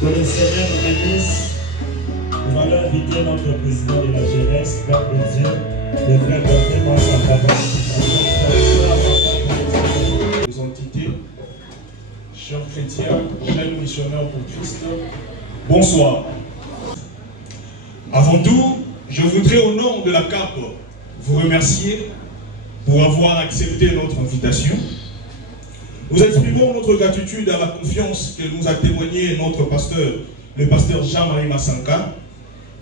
Que le Seigneur nous bénisse. Nous allons inviter notre président de la jeunesse, Père de Dieu, le frère Dr. Mansaka. Les entités, chers chrétiens, jeunes missionnaires pour Christ, bonsoir. Avant tout, je voudrais au nom de la CAP vous remercier pour avoir accepté notre invitation. Nous exprimons notre gratitude à la confiance que nous a témoigné notre pasteur, le pasteur Jean-Marie Massanka,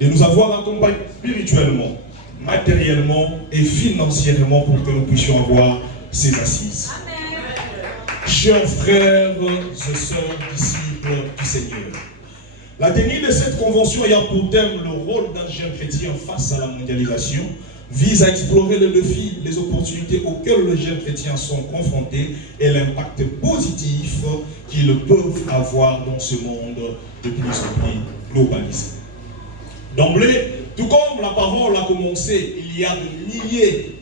de nous avoir accompagnés spirituellement, matériellement et financièrement pour que nous puissions avoir ces assises. Amen. Chers frères et sœurs, disciples du Seigneur, la tenue de cette convention ayant pour thème le rôle d'un jeune chrétien face à la mondialisation vise à explorer les défis, les opportunités auxquelles les jeunes chrétiens sont confrontés et l'impact positif qu'ils peuvent avoir dans ce monde de plus en plus globalisé. D'emblée, tout comme la parole a commencé il y a de milliers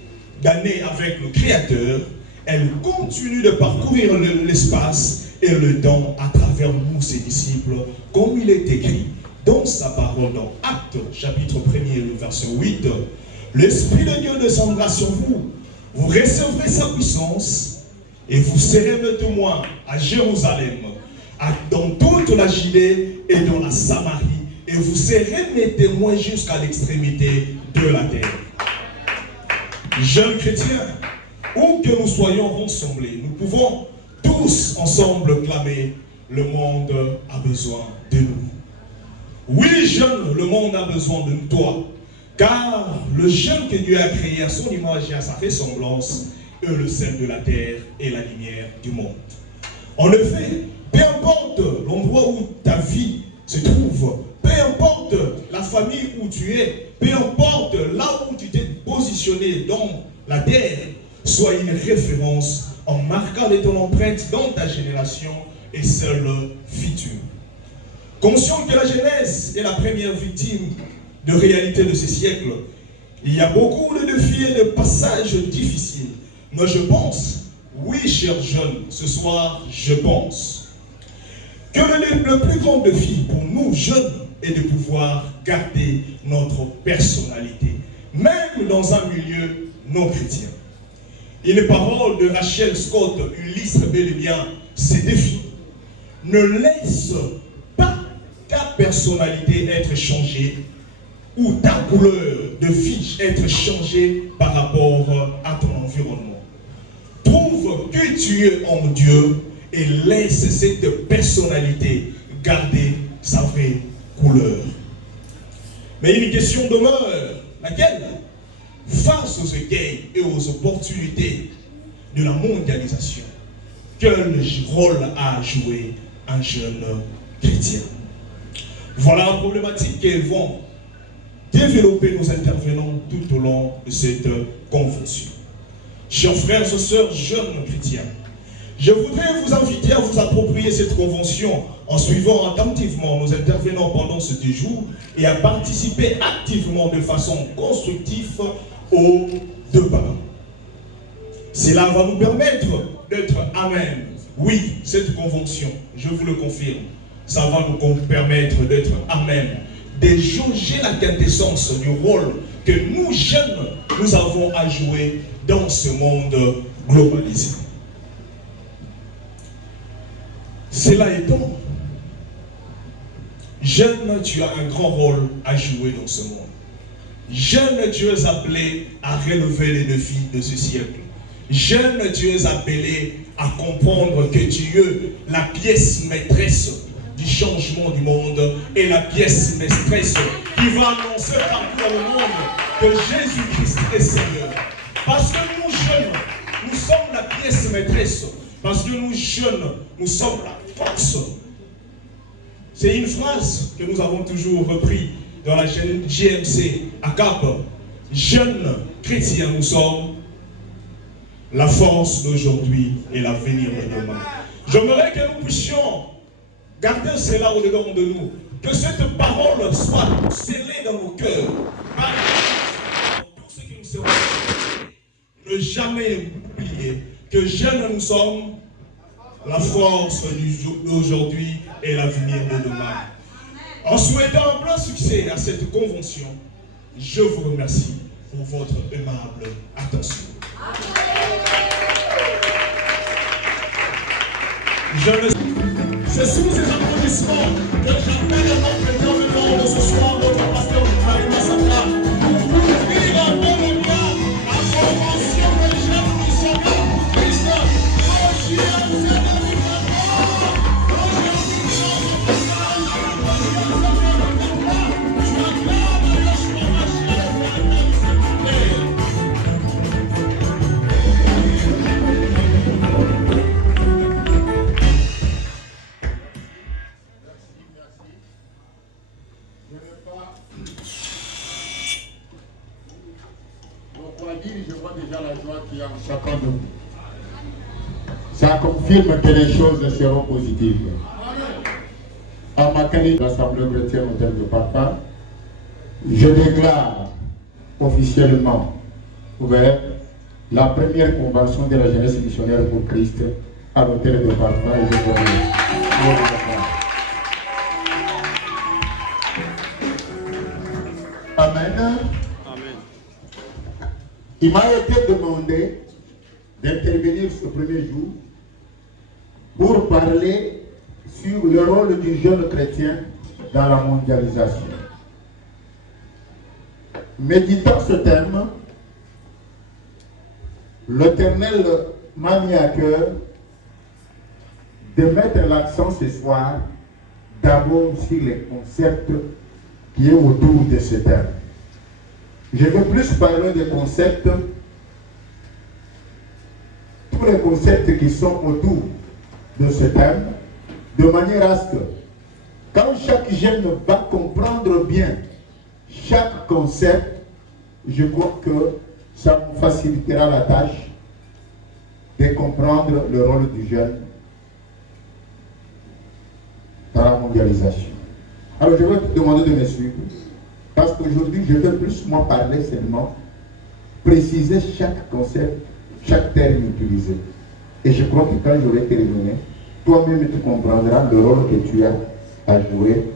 d'années avec le Créateur, elle continue de parcourir l'espace et le temps à travers nous, ses disciples, comme il est écrit dans sa parole dans Actes, chapitre 1er, le verset 8. L'Esprit de Dieu descendra sur vous, vous recevrez sa puissance et vous serez mes témoins à Jérusalem, dans toute la Judée et dans la Samarie, et vous serez mes témoins jusqu'à l'extrémité de la terre. Jeunes chrétiens, où que nous soyons rassemblés, nous pouvons tous ensemble clamer: le monde a besoin de nous. Oui, jeunes, le monde a besoin de toi. Car le jeune que Dieu a créé à son image et à sa ressemblance est le sel de la terre et la lumière du monde. En effet, peu importe l'endroit où ta vie se trouve, peu importe la famille où tu es, peu importe là où tu t'es positionné dans la terre, sois une référence en marquant de ton empreinte dans ta génération et celle future. Conscient que la jeunesse est la première victime de réalité de ces siècles, il y a beaucoup de défis et de passages difficiles. Mais je pense, oui, chers jeunes, ce soir, je pense que le plus grand défi pour nous, jeunes, est de pouvoir garder notre personnalité, même dans un milieu non chrétien. Une parole de Rachel Scott illustre bel et bien ces défis. Ne laisse pas ta personnalité être changée ou ta couleur de vie être changée par rapport à ton environnement. Trouve que tu es en Dieu et laisse cette personnalité garder sa vraie couleur. Mais une question demeure, laquelle? Face aux écueils et aux opportunités de la mondialisation, quel rôle a joué un jeune chrétien? Voilà la problématique qu'elles vont développer nos intervenants tout au long de cette convention. Chers frères et sœurs jeunes chrétiens, je voudrais vous inviter à vous approprier cette convention en suivant attentivement nos intervenants pendant ce 2 jours et à participer activement de façon constructive au débat. Cela va nous permettre d'être amen. Oui, cette convention, je vous le confirme, ça va nous permettre d'être amen, de jauger la quintessence du rôle que nous, jeunes, nous avons à jouer dans ce monde globalisé. Cela étant, jeune, tu as un grand rôle à jouer dans ce monde. Jeune, tu es appelé à relever les défis de ce siècle. Jeune, tu es appelé à comprendre que tu es la pièce maîtresse du changement du monde et la pièce maîtresse qui va annoncer partout dans le monde que Jésus-Christ est Seigneur. Parce que nous jeunes, nous sommes la pièce maîtresse. Parce que nous jeunes, nous sommes la force. C'est une phrase que nous avons toujours repris dans la GMC à Cap. Jeunes chrétiens, nous sommes la force d'aujourd'hui et l'avenir de demain. J'aimerais que nous puissions garder cela au-dedans de nous. Que cette parole soit scellée dans nos cœurs. Par tout ce qui nous sera ne jamais oublier que jeunes nous sommes la force d'aujourd'hui et l'avenir de demain. En souhaitant un plein succès à cette convention, je vous remercie pour votre aimable attention. C'est sous ces applaudissements que j'appelle notre président de ce soir, notre pasteur Marie Massatra, pour ouvrir un peu le bras à la convention des jeunes missionnaires pour Christ. Je vois déjà la joie qui est en chacun de nous. Ça confirme que les choses seront positives. À Makani, l'Assemblée chrétienne Hôtel de Parfum, je déclare officiellement ouvert la première convention de la jeunesse missionnaire pour Christ à l'Hôtel de Parfum et je vous remercie. Amen. Il m'a été demandé d'intervenir ce premier jour pour parler sur le rôle du jeune chrétien dans la mondialisation. Méditant ce thème, l'Éternel m'a mis à cœur de mettre l'accent ce soir d'abord sur les concepts qui est autour de ce thème. Je veux plus parler des concepts, tous les concepts qui sont autour de ce thème, de manière à ce que, quand chaque jeune va comprendre bien chaque concept, je crois que ça nous facilitera la tâche de comprendre le rôle du jeune dans la mondialisation. Alors je vais te demander de me suivre. Parce qu'aujourd'hui, je veux plus moi parler seulement, préciser chaque concept, chaque terme utilisé. Et je crois que quand je vais terminer, toi-même tu comprendras le rôle que tu as à jouer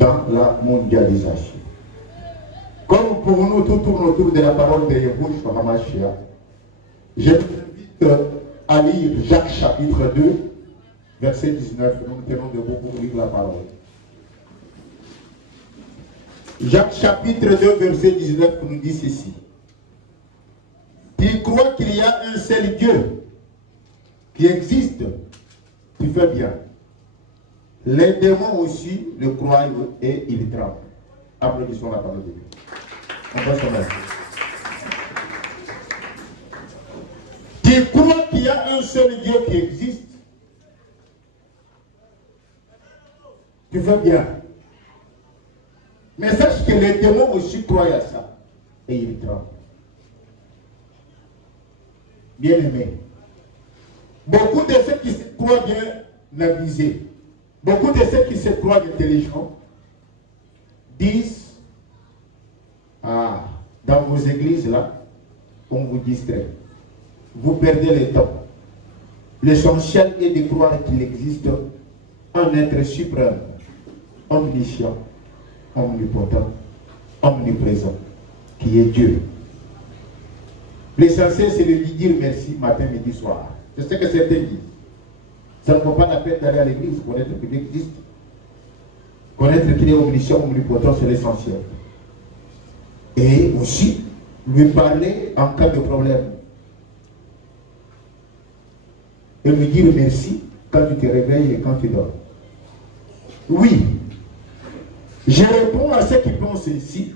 dans la mondialisation. Comme pour nous, tout tourne autour de la parole de Yahushua HaMashiach, je vous invite à lire Jacques chapitre 2, verset 19. Nous nous tenons debout pour lire la parole. Jacques chapitre 2, verset 19 nous dit ceci. Tu crois qu'il y a un seul Dieu qui existe? Tu fais bien. Les démons aussi le croient et ils tremblent. Applaudissons la parole de Dieu. On va se mettre. Tu crois qu'il y a un seul Dieu qui existe? Tu fais bien. Mais sache que les démons aussi croient à ça. Et ils tremblent. Bien aimé. Beaucoup de ceux qui se croient bien avisés, beaucoup de ceux qui se croient intelligents, disent, ah, dans vos églises là, on vous distrait. Vous perdez le temps. L'essentiel est de croire qu'il existe un être suprême, omniscient, omnipotent, omniprésent, qui est Dieu. L'essentiel, c'est de lui dire merci matin, midi, soir. Je sais que certains disent. Ça ne vaut pas la peine d'aller à l'église, connaître qu'il existe. Connaître qu'il est omniscient, omnipotent, c'est l'essentiel. Et aussi, lui parler en cas de problème. Et lui dire merci quand tu te réveilles et quand tu dors. Oui. Je réponds à ceux qui pensent ainsi,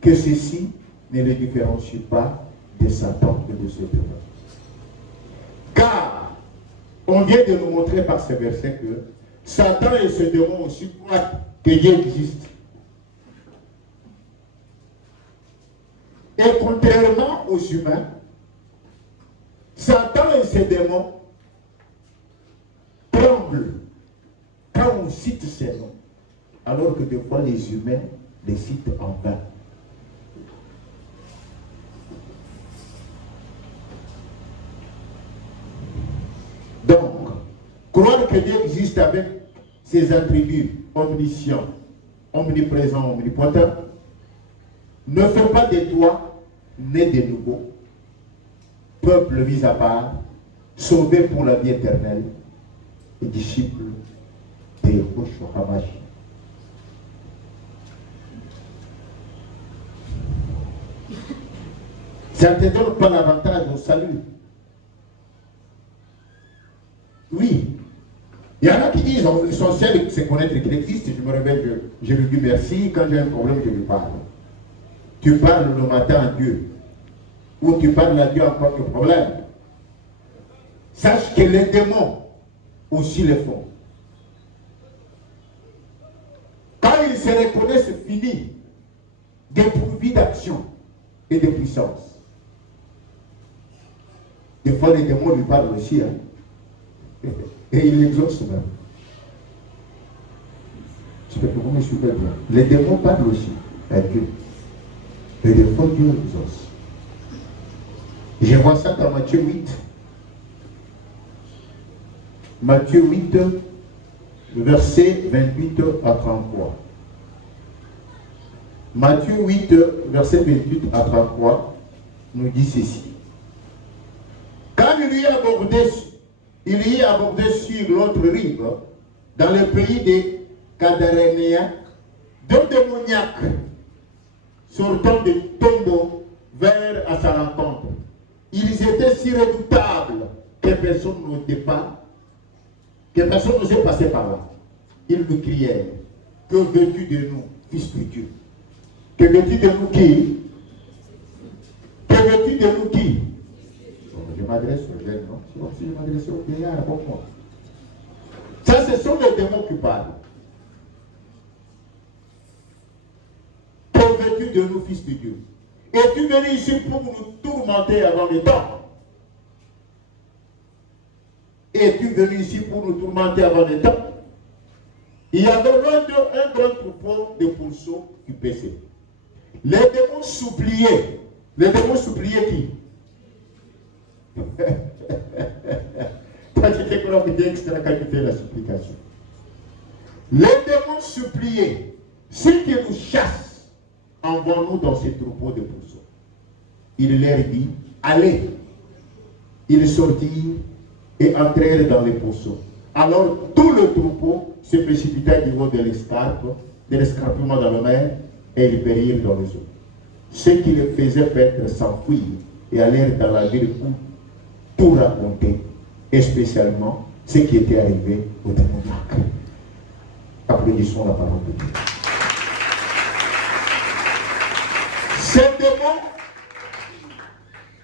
que ceci ne les différencie pas de Satan et de ce démon. Car, on vient de nous montrer par ce verset que Satan et ce démon aussi croient que Dieu existe. Et contrairement aux humains, Satan et ses démons tremblent quand on cite ces noms, alors que des fois les humains les citent en vain. Donc, Croire que Dieu existe avec ses attributs omniscient, omniprésent, omnipotent, ne fait pas de toi, né de nouveau, peuple mis à part, sauvé pour la vie éternelle et disciple de Yahushua HaMashiach. Ça ne te donne pas l'avantage au salut. Oui. Il y en a qui disent, l'essentiel c'est connaître qu'il existe. Je me réveille, je lui dis merci. Quand j'ai un problème, je lui parle. Tu parles le matin à Dieu. Ou tu parles à Dieu en tant que problème. Sache que les démons aussi le font. Quand ils se reconnaissent finis, dépourvus d'action et de puissance. Des fois, les démons lui parlent aussi. Hein. Et il l'exauce même. J'espère que vous me suivez bien. Les démons parlent aussi à Dieu. Et des fois, Dieu exauce. Je vois ça dans Matthieu 8. Matthieu 8, verset 28 à 33. Matthieu 8, verset 28 à 33, nous dit ceci. Quand il y est abordé sur l'autre rive, dans le pays des Gadarénéens, deux démoniaques sortant des tombeaux vinrent à sa rencontre. Ils étaient si redoutables que personne n'osait passer par là. Ils lui crièrent, que veux-tu de nous, fils de Dieu? Que veux-tu de nous qui? Que veux-tu de nous qui? Je m'adresse aux jeunes, non? C'est comme si je m'adressais aux vieillards, bon moi. Ça, ce sont les démons qui parlent. Que veux-tu de nous, fils de Dieu? Es-tu venu ici pour nous tourmenter avant le temps? Es-tu venu ici pour nous tourmenter avant le temps? Il y avait loin d'eux un grand troupeau de pourceaux qui paissaient. Les démons suppliaient. Les démons suppliaient qui? Quand j'étais colombien extra quand tu fais la supplication. Les démons suppliaient. Ceux qui nous chassent, envoie-nous dans ces troupeaux de pourceaux. Il leur dit, allez. Ils sortirent et entrèrent dans les pourceaux. Alors tout le troupeau se précipita du haut de l'escarpement dans la mer, et ils périrent dans les eaux. Ceux qui les faisaient paître s'enfuirent et allèrent dans la ville pour tout raconter, et spécialement ce qui était arrivé aux démoniaques. Applaudissons la parole de Dieu. Ces démons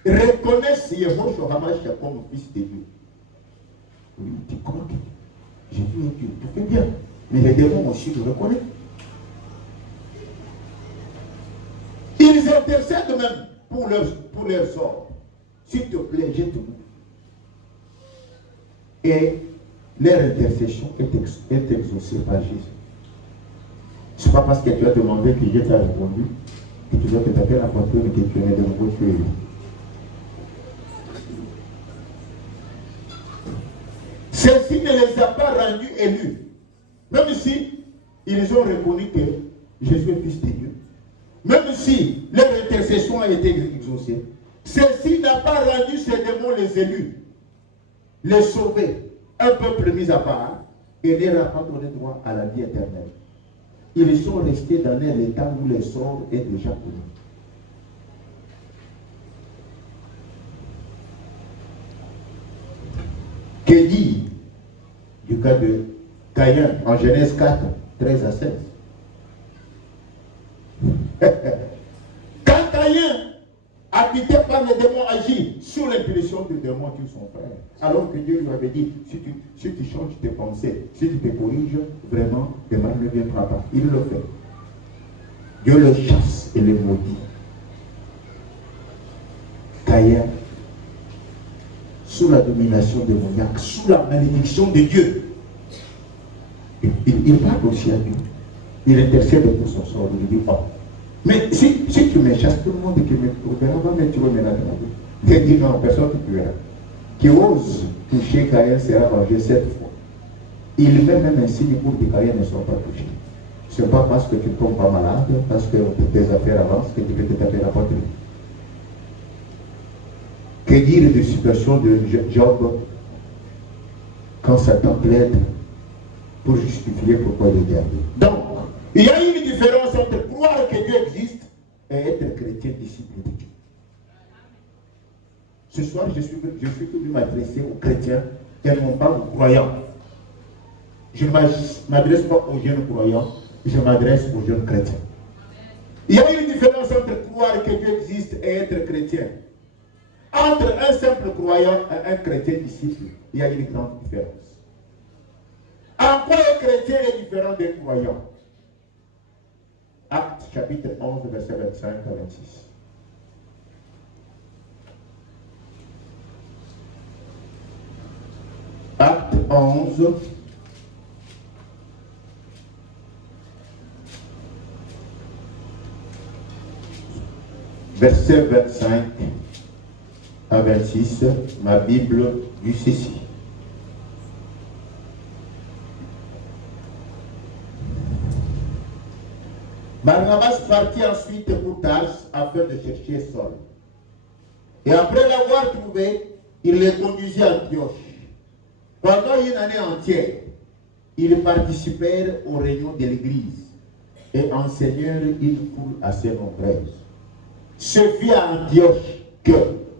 reconnaissent Yahushua HaMashiach comme fils de Dieu. Oui, tu crois que j'ai vu un Dieu, tout fait bien. Mais les démons aussi le reconnaissent. Ils intercèdent même pour leur sort. S'il te plaît, jette-nous. Et leur intercession est exaucée par Jésus. Ce n'est pas parce que tu as demandé que Dieu t'a répondu que tu dois te taper la poitrine et que tu es de nouveau tué. Celle-ci ne les a pas rendus élus. Même si ils ont reconnu que Jésus est fils de Dieu. Même si leur intercession a été exaucée. Celle-ci n'a pas rendu ces démons les élus. Les sauver. Un peuple mis à part. Et les a pas donné droit à la vie éternelle. Ils sont restés dans un état où le sort est déjà connu. Que dit du cas de Caïn en Genèse 4, 13 à 16? Quand Caïn, habité par les démons, agit sous l'impulsion du démon tue son frère, alors que Dieu lui avait dit, si tu changes tes pensées, si tu te corriges, vraiment, le mal ne viendra pas. Il le fait. Dieu le chasse et le maudit. Caïn, sous la domination démoniaque, sous la malédiction de Dieu, il parle aussi à Dieu. Il intercède pour son sort. Il dit, oh, mais si tu me chasses, tout le monde qui me trouvera va me tuer maintenant. Il dit non, personne ne te tuera. Qui ose toucher Caïn sera vengé 7 fois. Il met même un signe pour que carrières ne soient pas touchées. Ce n'est pas parce que tu ne tombes pas malade, parce que tes affaires avancent, que tu peux te taper la poitrine. Que dire de situation de Job quand Satan plaide pour justifier pourquoi il est gardé? Donc, il y a une différence entre croire que Dieu existe et être chrétien disciple de Dieu. Ce soir, je suis venu m'adresser aux chrétiens et non pas aux croyants. Je ne m'adresse pas aux jeunes croyants, je m'adresse aux jeunes chrétiens. Il y a une différence entre croire que Dieu existe et être chrétien. Entre un simple croyant et un chrétien disciple, il y a une grande différence. En quoi un chrétien est différent d'un croyant? Actes chapitre 11, verset 25 à 26. Acte 11, verset 25 à 26, ma Bible dit ceci. Barnabas partit ensuite pour Tars afin de chercher Saul. Et après l'avoir trouvé, il le conduisit à Antioche. Pendant une année entière, ils participèrent aux réunions de l'Église et enseignèrent une foule assez nombreuse. Ce fut à Antioche que,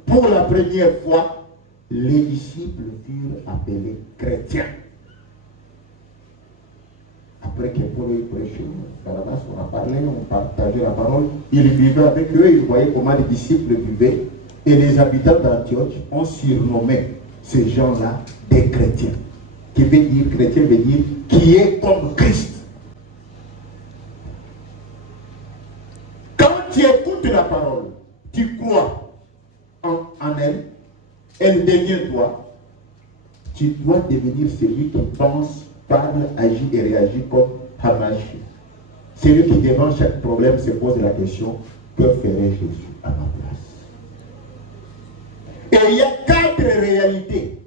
pour la première fois, les disciples furent appelés chrétiens. Après que Paul ait prêché, Barnabas, on a parlé, on partageait la parole, il vivait avec eux, il voyait comment les disciples vivaient, et les habitants d'Antioche ont surnommé ces gens-là des chrétiens. Qui veut dire, chrétien veut dire qui est comme Christ. Quand tu écoutes la parole, tu crois en elle, elle devient toi, tu dois devenir celui qui pense, parle, agit et réagit comme Hamash. Celui qui devant chaque problème se pose la question, que ferait Jésus à ma place? Et il y a 4 réalités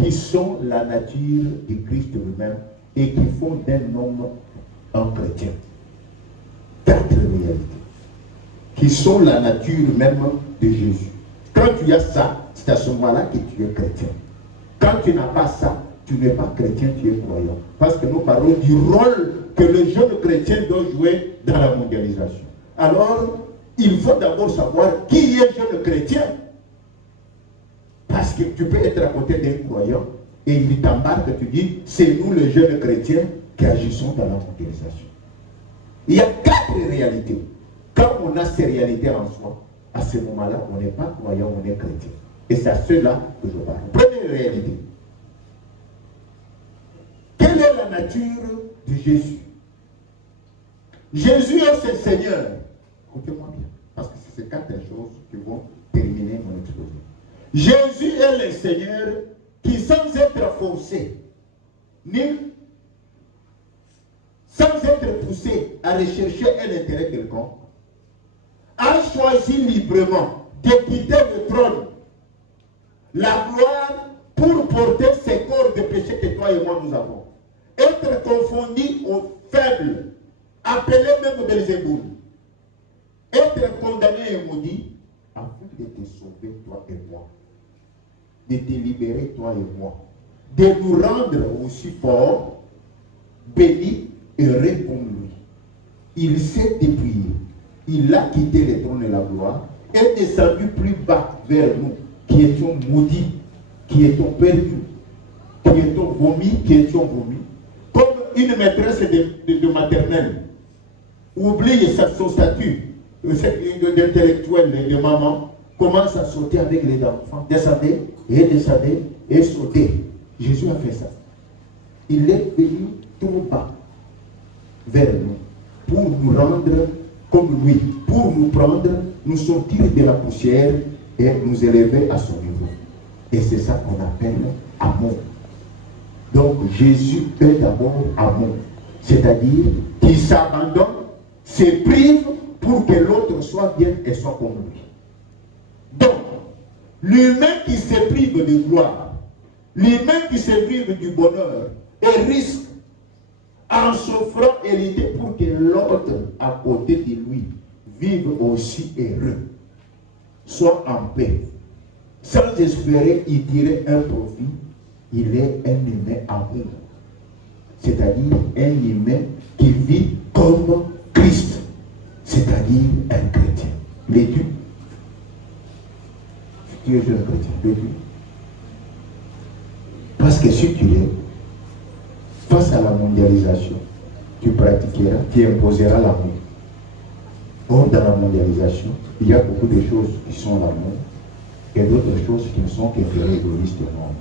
qui sont la nature du Christ lui-même et qui font d'un homme un chrétien. 4 réalités qui sont la nature même de Jésus. Quand tu as ça, c'est à ce moment-là que tu es chrétien. Quand tu n'as pas ça, tu n'es pas chrétien, tu es croyant. Parce que nous parlons du rôle que le jeune chrétien doit jouer dans la mondialisation. Alors, il faut d'abord savoir qui est jeune chrétien. Parce que tu peux être à côté d'un croyant et il t'embarque, tu dis, c'est nous les jeunes chrétiens qui agissons dans la mondialisation. Il y a 4 réalités. Quand on a ces réalités en soi, à ce moment-là, on n'est pas croyant, on est chrétien. Et c'est à ceux-là que je parle. Première réalité. Quelle est la nature de Jésus? Jésus est ce Seigneur. Écoutez-moi bien, parce que c'est ces 4 choses qui vont terminer mon exposé. Jésus est le Seigneur qui, sans être forcé, ni sans être poussé à rechercher un intérêt quelconque, a choisi librement de quitter le trône, la gloire, pour porter ces corps de péché que toi et moi nous avons. Être confondu aux faibles, appelé même Belzéboul. Être condamné et maudit, afin de te sauver toi et moi. De te libérer toi et moi. De nous rendre aussi forts, bénis et heureux comme lui. Il s'est dépouillé. Il a quitté le trône et la gloire et descendu plus bas vers nous, qui étions maudits, qui étions perdus, qui étions vomis, comme une maîtresse de maternelle oublie son statut d'intellectuel de maman, commence à sauter avec les enfants, descendez et sauter. Jésus a fait ça. Il est venu trop bas vers nous pour nous rendre comme lui, pour nous prendre, nous sortir de la poussière et nous élever à son niveau. Et c'est ça qu'on appelle amour. Donc Jésus est d'abord amour, c'est-à-dire qu'il s'abandonne, se prive pour que l'autre soit bien et soit comme lui. Donc, l'humain qui se prive de gloire, l'humain qui se prive du bonheur, et risque en souffrant et l'idée pour que l'autre à côté de lui vive aussi heureux, soit en paix, sans espérer y tirer un profit. Il est un humain amour, c'est-à-dire un humain qui vit comme Christ, c'est-à-dire un chrétien. L'es-tu? Tu es un chrétien, l'es-tu? Parce que si tu l'es, face à la mondialisation, tu pratiqueras, tu imposeras l'amour. Or, dans la mondialisation, il y a beaucoup de choses qui sont l'amour et d'autres choses qui ne sont qu'intérêts égoïstes et non.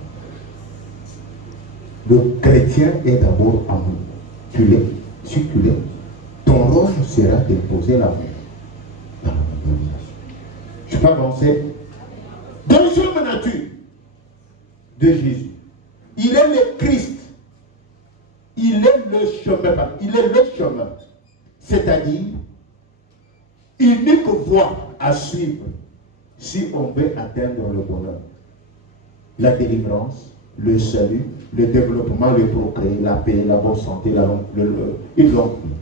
Le chrétien est d'abord amour. Tu l'es. Si tu l'es, ton rôle sera d'imposer l'amour dans la mondialisation. Je peux avancer. Deuxième nature de Jésus. Il est le Christ. Il est le chemin. Il est le chemin. C'est-à-dire, unique voie à suivre si on veut atteindre le bonheur. La délivrance, le salut, le développement, le progrès, la paix, la bonne santé, une longue vie.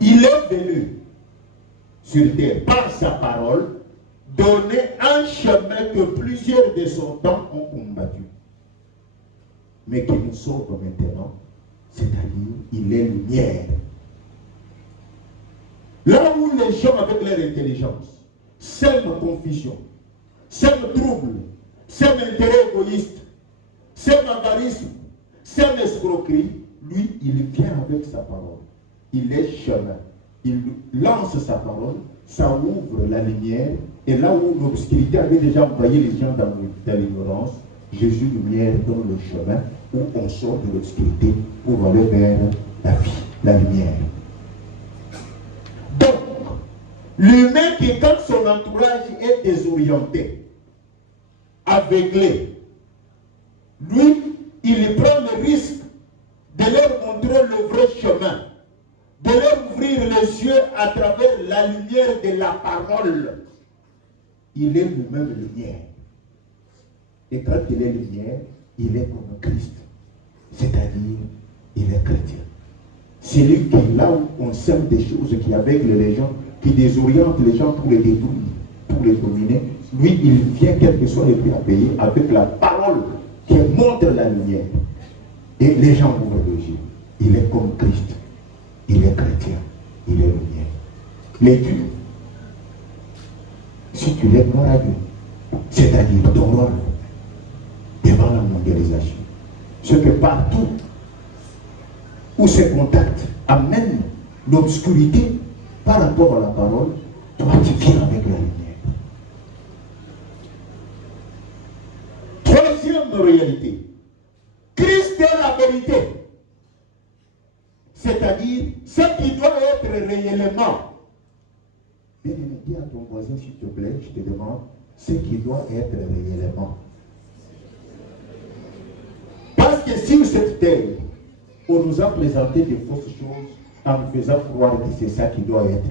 Il est venu sur terre par sa parole donner un chemin que plusieurs de son temps ont combattu, mais qui nous sauve maintenant, c'est-à-dire il est lumière. Là où les gens avec leur intelligence sèment confusion, sèment trouble, sèment intérêt égoïste, sèment avarisme, sèment escroquerie, lui il vient avec sa parole. Il est chemin. Il lance sa parole, ça ouvre la lumière, et là où l'obscurité avait déjà envoyé les gens dans l'ignorance, Jésus lumière donne le chemin où on sort de l'obscurité pour aller vers la vie, la lumière. Donc, l'humain qui, quand son entourage est désorienté, aveuglé, lui, il prend le risque de leur montrer le vrai chemin, de leur ouvrir les yeux à travers la lumière de la parole. Il est lui-même lumière. Et quand il est lumière, il est comme Christ. C'est-à-dire, il est chrétien. C'est lui qui est là où on sème des choses qui aveuglent les gens, qui désorientent les gens pour les détruire, pour les dominer. Lui, il vient, quel que soit le prix à payer, avec la parole qui montre la lumière. Et les gens ouvrent les yeux. Il est comme Christ. Il est chrétien. Il est lumière. Mais Dieu, si tu l'es, gloire à Dieu. C'est-à-dire ton rôle devant la mondialisation. Ce que partout où ces contacts amènent l'obscurité par rapport à la parole, toi tu viens avec la lumière. Troisième réalité, Christ est la vérité. C'est-à-dire ce qui doit être réellement. Bien, dis à ton voisin s'il te plaît, je te demande ce qui doit être réellement. Parce que sur cette terre, on nous a présenté des fausses choses en nous faisant croire que c'est ça qui doit être.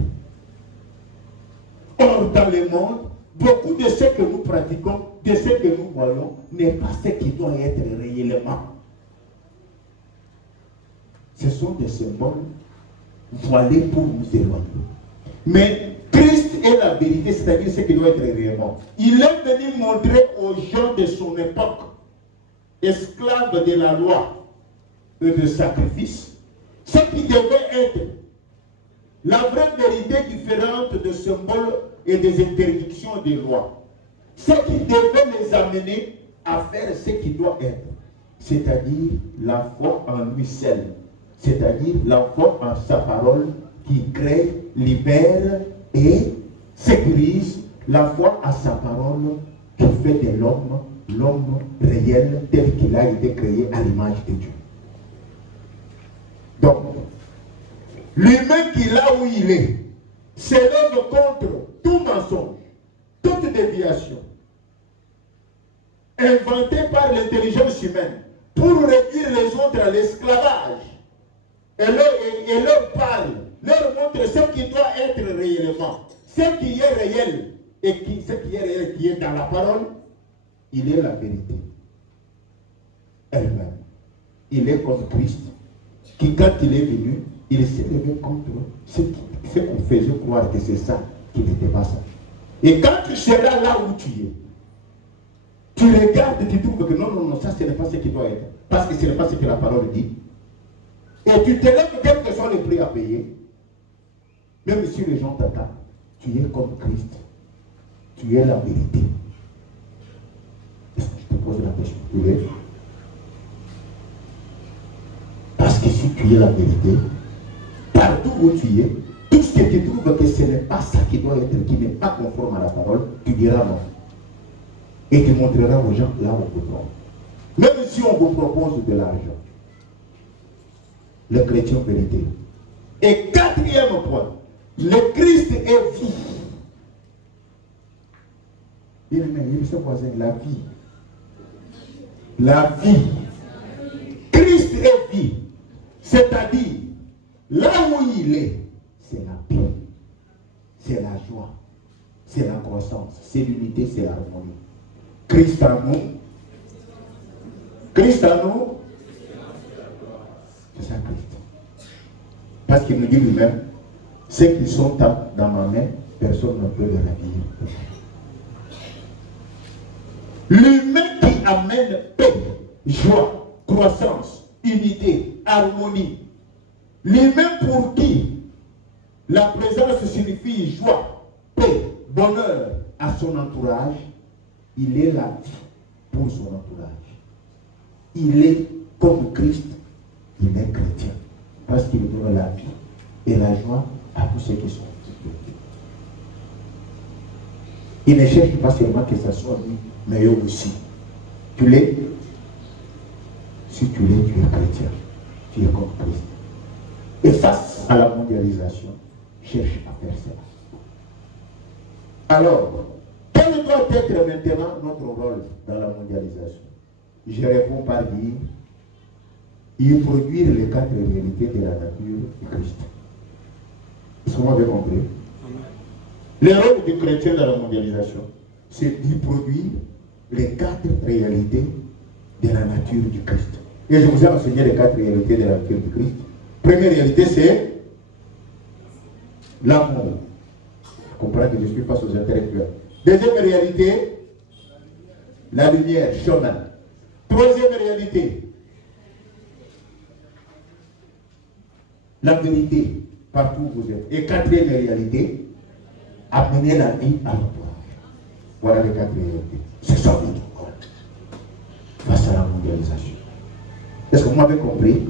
Or, dans le monde, beaucoup de ce que nous pratiquons, de ce que nous voyons, n'est pas ce qui doit être réellement. Ce sont des symboles voilés pour nous éloigner. Mais Christ est la vérité, c'est-à-dire ce qui doit être réellement. Il est venu montrer aux gens de son époque, esclaves de la loi et de sacrifice, ce qui devait être la vraie vérité différente des symboles et des interdictions des lois. Ce qui devait les amener à faire ce qui doit être, c'est-à-dire la foi en lui seul, c'est-à-dire la foi en sa parole qui crée, libère et sécurise, la foi à sa parole qui fait de l'homme réel tel qu'il a été créé à l'image de Dieu. Donc, l'humain qui là où il est s'élève contre tout mensonge, toute déviation inventée par l'intelligence humaine pour réduire les autres à l'esclavage et leur parle, leur montre ce qui doit être réellement, ce qui est réel et ce qui est réel qui est dans la parole. Il est la vérité elle-même. il est comme Christ, qui quand il est venu, il s'est levé contre ce qu'on faisait croire que c'est ça, qui n'était pas ça. Et quand tu seras là où tu es, tu regardes et tu trouves que non, ça ce n'est pas ce qui doit être. Parce que ce n'est pas ce que la parole dit. Et tu te lèves, quel que soit le prix à payer, même si les gens t'attaquent, tu es comme Christ. Tu es la vérité. Est-ce que je te pose la question? Tu es? Parce que si tu es la vérité, partout où tu es, tout ce que tu trouves que ce n'est pas ça qui doit être, qui n'est pas conforme à la parole, tu diras non. Et tu montreras aux gens là où on peut prendre. Même si on vous propose de l'argent, le chrétien vérité. Et quatrième point, le Christ est vie. Il met son voisin, la vie. La vie. Christ est vie. C'est-à-dire, là où il est, c'est la paix, c'est la joie, c'est la croissance, c'est l'unité, c'est l'harmonie. Christ en nous. Christ en nous. C'est ça Christ. Parce qu'il nous dit lui-même, ceux qui sont dans ma main, personne ne peut les ravir. L'humain qui amène paix, joie, croissance, unité, harmonie. L'humain pour qui la présence signifie joie, paix, bonheur à son entourage, il est la vie pour son entourage. Il est comme Christ, il est chrétien. Parce qu'il donne la vie et la joie à tous ceux qui sont autour. Il ne cherche pas seulement que ça soit lui, mais eux aussi. Tu l'es? Si tu l'es, tu es chrétien. Tu es comme Christ. Et face à la mondialisation, cherche à faire cela. Alors, quel doit être maintenant notre rôle dans la mondialisation? Je réponds par dire, il produire les quatre réalités de la nature du Christ. Est-ce que vous avez compris? Le rôle du chrétien dans la mondialisation, c'est d'y produire les quatre réalités de la nature du Christ. Et je vous ai enseigné les quatre réalités de la nature du Christ. Première réalité, c'est l'amour. Je comprends que je suis face aux intellectuels. Deuxième réalité, la lumière, chemin. Troisième réalité, la vérité, partout où vous êtes. Et quatrième réalité, amener la vie à l'entourage. Voilà les quatre réalités. C'est ça notre rôle face à la mondialisation. Est-ce que vous m'avez compris?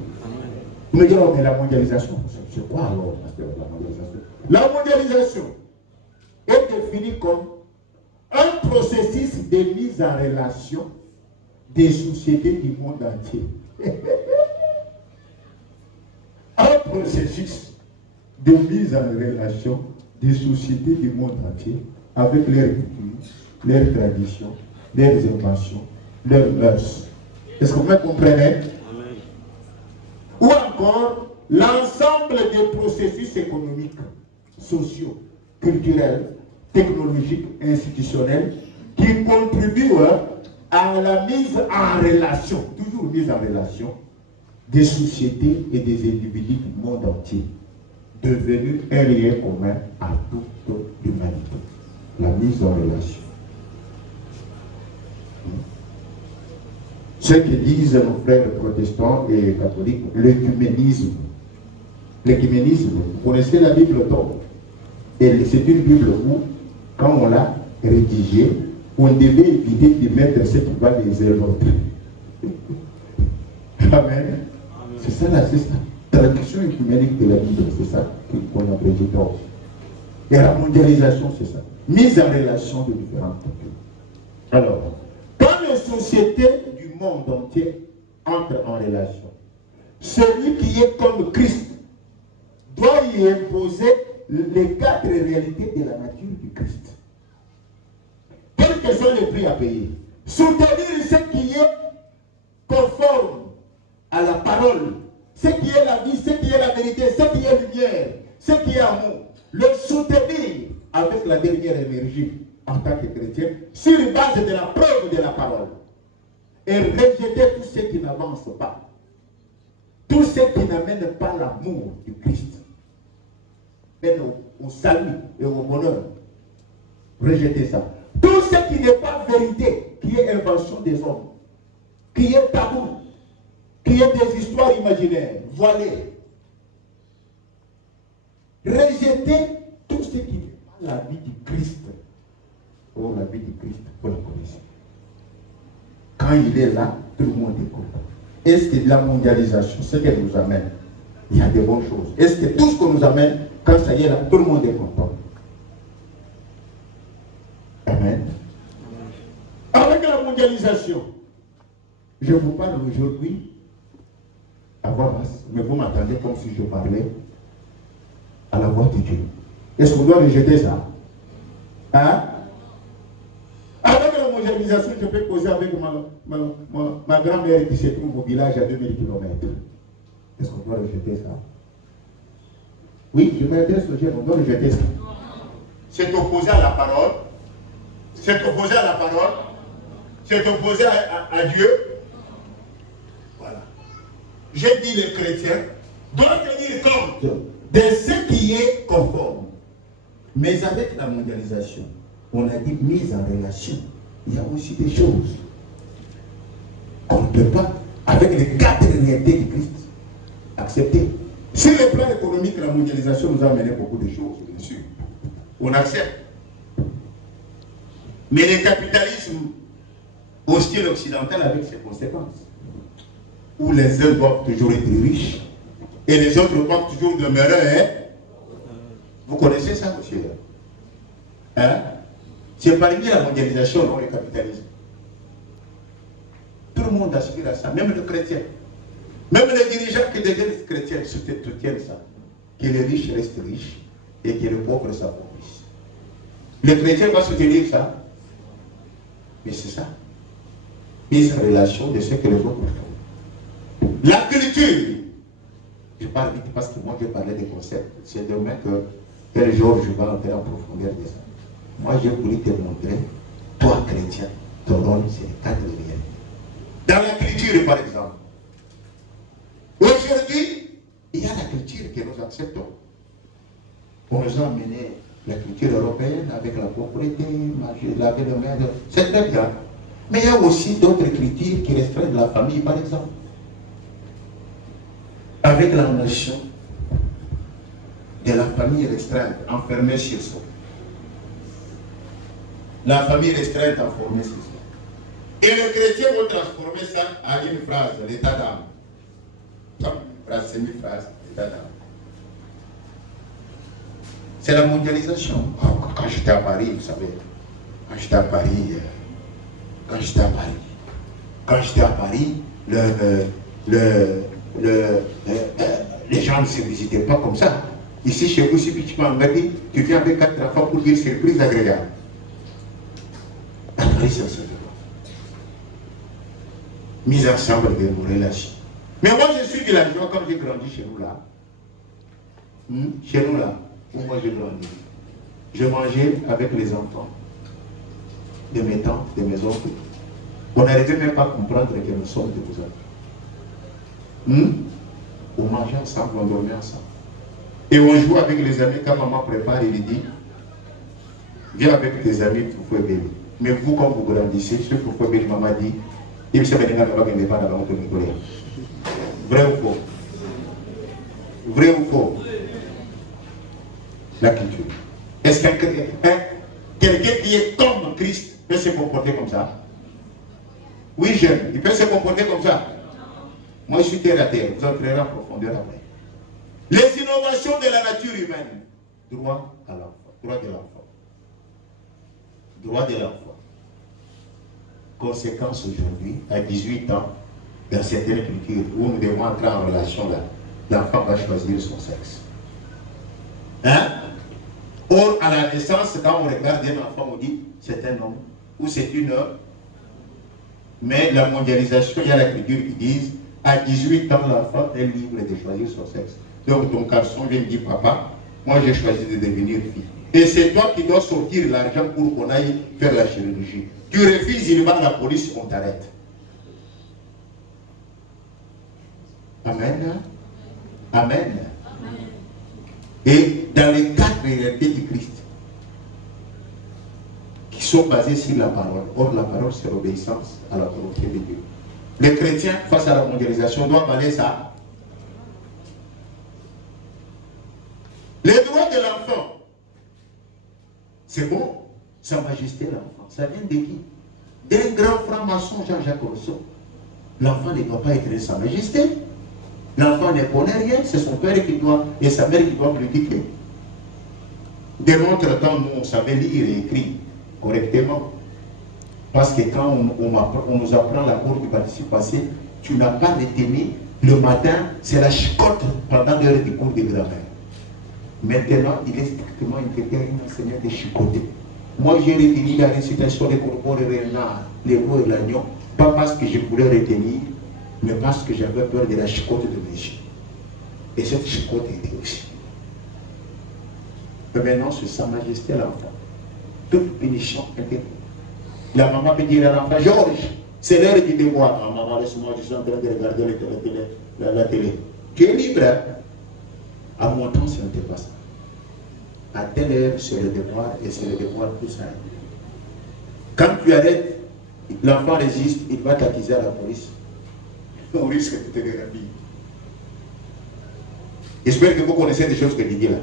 Vous me direz, oh, mais la mondialisation, c'est quoi alors la mondialisation? La mondialisation est définie comme un processus de mise en relation des sociétés du monde entier. Un processus de mise en relation des sociétés du monde entier avec leurs cultures, leurs traditions, leurs inventions, leurs mœurs. Est-ce que vous me comprenez? Ou encore l'ensemble des processus économiques, sociaux, culturels, technologiques, institutionnels qui contribuent à la mise en relation, toujours mise en relation, des sociétés et des individus du monde entier, devenus un lien commun à toute l'humanité. La mise en relation. Ceux qui disent, nos frères protestants et catholiques, l'œcuménisme. L'œcuménisme, vous connaissez la Bible donc. Et c'est une Bible où, quand on l'a rédigée, on devait éviter de mettre ce qui va les l'autre. Amen. C'est ça la traduction œcuménique de la Bible, c'est ça qu'on a prédit. Et la mondialisation, c'est ça. Mise en relation de différentes cultures. Alors, quand les sociétés du monde entier entrent en relation, celui qui est comme Christ doit y imposer les quatre réalités de la nature du Christ. Quels que soient les prix à payer, soutenir ce qui est conforme à la parole, ce qui est la vie, ce qui est la vérité, ce qui est lumière, ce qui est amour, le soutenir avec la dernière énergie en tant que chrétien, sur base de la preuve de la parole, et rejeter tout ce qui n'avance pas, Tout ce qui n'amène pas l'amour du Christ, mène au salut et au bonheur. Rejetez ça. Tout ce qui n'est pas vérité, qui est invention des hommes, qui est tabou, qui est des histoires imaginaires, voilées. Rejetez tout ce qui n'est pas la vie du Christ. Oh, la vie du Christ, vous la connaissez. Quand il est là, tout le monde est content. Est-ce que la mondialisation, ce qu'elle nous amène, il y a des bonnes choses. Est-ce que tout ce qu'on nous amène, quand ça y est là, tout le monde est content? Amen. Avec la mondialisation, je vous parle aujourd'hui à voix basse, mais vous m'entendez comme si je parlais à la voix de Dieu. Est-ce qu'on doit rejeter ça? Hein? Avec la mondialisation, je peux causer avec ma grand-mère qui se trouve au village à 2000 km. Est-ce qu'on doit rejeter ça? Oui, je m'intéresse au Dieu, on doit rejeter ça. C'est opposé à la parole. C'est opposé à la parole. C'est opposé à Dieu. Voilà. J'ai dit les chrétiens doivent tenir compte de ce qui est conforme. Mais avec la mondialisation, on a dit mise en relation. Il y a aussi des choses qu'on ne peut pas, avec les quatre réalités du Christ, accepter. Sur le plan économique, la mondialisation nous a amené beaucoup de choses, bien sûr. On accepte. Mais le capitalisme au style occidental avec ses conséquences, où les uns doivent toujours être riches et les autres doivent toujours demeurer. Hein? Vous connaissez ça, monsieur? Hein? C'est parmi la mondialisation, non, le capitalisme. Tout le monde aspire à ça, même les chrétiens. Même les dirigeants qui deviennent chrétiens soutiennent ça. Que les riches restent riches et que les pauvres s'appauvrissent. Les chrétiens vont soutenir ça. Mais c'est ça. Mise en relation de ce que les autres font. La culture. Je parle vite parce que moi je parlais des concepts. C'est demain que quel jour je vais entrer en profondeur de ça. Moi j'ai voulu te montrer, toi chrétien, ton rôle c'est les quatre réalités. Dans la culture par exemple. Aujourd'hui, il y a la culture que nous acceptons. On nous a amené la culture européenne avec la propriété, laver les mains, c'est très bien. Mais il y a aussi d'autres cultures qui restreignent la famille, par exemple. Avec la notion de la famille restreinte, enfermée chez soi. La famille restreinte, enfermée chez soi. Et les chrétiens vont transformer ça en une phrase, l'état d'âme. C'est une phrase, l'état d'âme. C'est la mondialisation. Quand j'étais à Paris, vous savez, quand j'étais à Paris, les gens ne se visitaient pas comme ça. Ici, chez vous, si tu m'as dit, tu viens avec 4 enfants pour dire surprise agréable. À Paris, c'est ça. Mise ensemble de nos relations. Mais moi, je suis villageois comme j'ai grandi chez nous là. Chez nous là, où moi j'ai grandi. Je mangeais avec les enfants de mes tantes, de mes oncles. On n'arrivait même pas à comprendre que nous sommes des cousins. On mangeait ensemble, on dormait ensemble. Et on joue avec les amis quand maman prépare, il dit viens avec tes amis pour faire bébé. Mais vous, quand vous grandissez, ce que vous faites bébé, maman dit il se met dans la vrai ou faux? Vrai ou faux? La culture. Est-ce que quelqu'un qui est comme Christ peut se comporter comme ça? Oui, jeune, il peut se comporter comme ça. Moi, je suis terre à terre, vous entrerez en profondeur après. Les innovations de la nature humaine. Droit à l'enfant. Droit de l'enfant. Droit de l'enfant. Conséquence aujourd'hui, à 18 ans, dans certaines cultures où nous devons entrer en relation là, l'enfant va choisir son sexe. Hein? Or, à la naissance, quand on regarde un enfant, on dit c'est un homme ou c'est une homme. Mais la mondialisation, il y a la culture qui dit à 18 ans, l'enfant est libre de choisir son sexe. Donc ton garçon vient me dire papa, moi j'ai choisi de devenir fille. Et c'est toi qui dois sortir l'argent pour qu'on aille faire la chirurgie. Tu refuses, il va à la police, on t'arrête. Amen. Amen. Et dans les 4 réalités du Christ, qui sont basées sur la parole. Or, la parole, c'est l'obéissance à la volonté de Dieu. Les chrétiens, face à la mondialisation, doivent aller ça. Les droits de l'enfant, c'est bon. Sa Majesté l'enfant, ça vient de qui? D'un grand franc-maçon, Jean-Jacques Rousseau. L'enfant ne doit pas être de Sa Majesté. L'enfant ne connaît rien, c'est son père qui doit, et sa mère qui doit lui dicter. De notre temps, nous, on savait lire et écrire correctement. Parce que quand on nous apprend la cour du participe passé, tu n'as pas retenu le matin, c'est la chicotte pendant l'heure du cours de grammaire. Maintenant, il est strictement interdit à un enseignant de chicoter. Moi, j'ai retenu la récitation des corbeaux, les renards, les veaux et l'agneau, pas parce que je voulais retenir, mais parce que j'avais peur de la chicote de mes yeux. Et cette chicote était aussi. Mais maintenant, c'est Sa Majesté l'enfant. Toute punition était. La maman peut dire à l'enfant, Georges, c'est l'heure du devoir. Ah, maman, laisse-moi, je suis en train de regarder la télé. Tu es libre, hein? À mon temps, ce n'était pas ça. À telle heure, c'est le devoir, et c'est le devoir tout ça. Quand tu arrêtes, l'enfant résiste, il va t'accuser à la police. On risque de te déraper. J'espère que vous connaissez des choses que je dis là.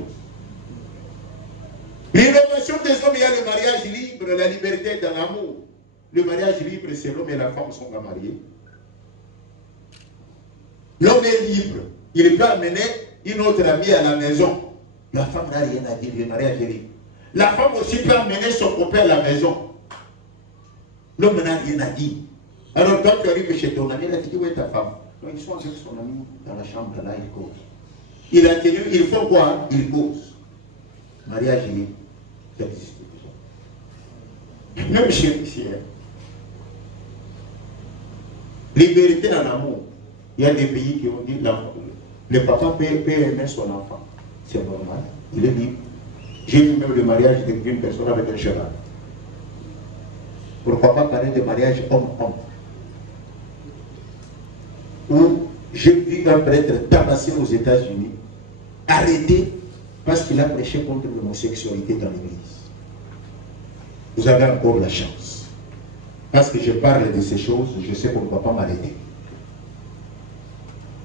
L'innovation des hommes, il y a le mariage libre, la liberté dans l'amour. Le mariage libre, c'est l'homme et la femme sont pas mariés. L'homme est libre. Il peut amener une autre amie à la maison. La femme n'a rien à dire, le mariage est libre. La femme aussi peut amener son copain à la maison. L'homme n'a rien à dire. Alors quand tu arrives chez ton ami, là, tu dis, où est ta femme? Non, ils sont avec son ami dans la chambre, là, ils causent. Il a tenu, ils font quoi? Ils causent. Mariage est libre. Ça existe déjà. Même chez ici, hein. Liberté dans l'amour. Il y a des pays qui ont dit, le papa peut aimer son enfant. C'est normal, il est libre. J'ai vu même le mariage d'une personne avec un cheval. Pourquoi pas parler de mariage homme-homme? Où j'ai vu un prêtre tabassé aux États-Unis, arrêté parce qu'il a prêché contre l'homosexualité dans l'église. Vous avez encore la chance. Parce que je parle de ces choses, je sais qu'on ne va pas m'arrêter.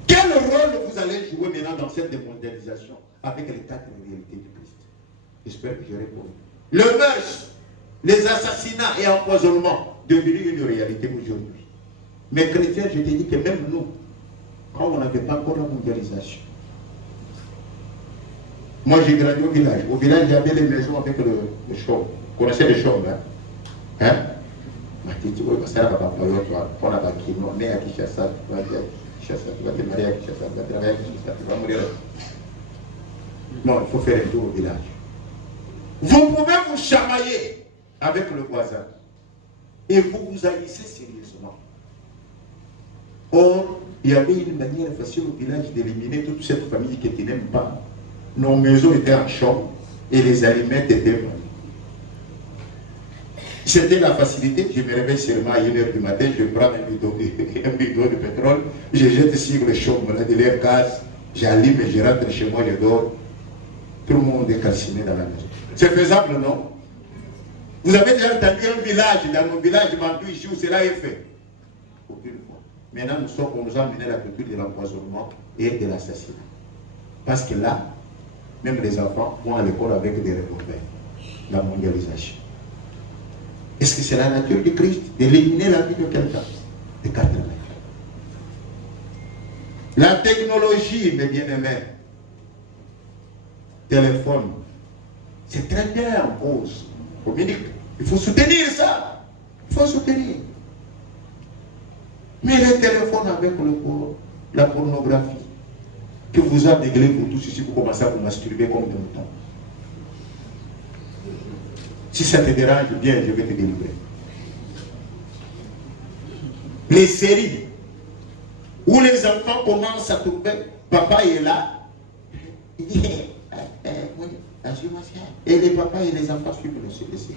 Quel rôle vous allez jouer maintenant dans cette démondialisation avec les 4 réalités du Christ? J'espère que je réponds. Le meurtre, les assassinats et empoisonnements devenus une réalité aujourd'hui. Mais chrétiens, je te dis que même nous, quand on n'avait pas encore la mondialisation, moi j'ai grandi au village. Au village, j'avais les maisons avec le chaume. Vous connaissez le chaume, hein? Hein? Non, il faut faire un tour au village. Vous pouvez vous chamailler avec le voisin et vous vous haïssez sérieusement. Or, il y avait une manière facile au village d'éliminer toute cette famille qui n'aime pas. Nos maisons étaient en chambre et les aliments étaient volés. C'était la facilité. Je me réveille seulement à 1h du matin, je prends un bidon de pétrole, je jette sur le chaume de l'air gaz, j'allume et je rentre chez moi, je dors. Tout le monde est calciné dans la maison. C'est faisable, non? Vous avez déjà entendu un village, dans nos villages mandouis, où cela est fait? Aucune fois. Maintenant, on nous a amené la culture de l'empoisonnement et de l'assassinat. Parce que là, même les enfants vont à l'école avec des revolvers. La mondialisation. Est-ce que c'est la nature du Christ d'éliminer la vie de quelqu'un? De 4 mètres. La technologie, mes bien-aimés, téléphone, c'est très bien en cause. Il faut soutenir ça. Il faut soutenir. Mais les téléphones avec la pornographie, que vous aveuglez pour tous ici, vous commencez à vous masturber comme des moutons. Si ça te dérange bien, je vais te délivrer. Les séries où les enfants commencent à trouver, papa est là, il dit, et les papas et les enfants suivent les séries.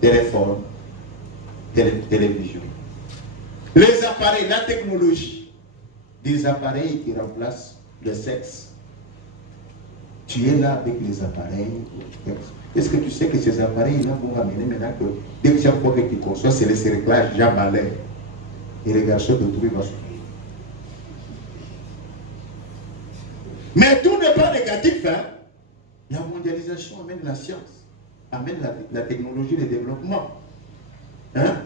Téléphone, télévision. Les appareils, la technologie. des appareils qui remplacent le sexe. Tu es là avec les appareils. Est-ce que tu sais que ces appareils-là vont amener maintenant que dès que chaque fois que tu conçois, c'est le réglage jambalais. Et les garçons de tout vont souffrir. Mais tout n'est pas négatif. Hein? La mondialisation amène la science, amène la technologie, le développement. Hein?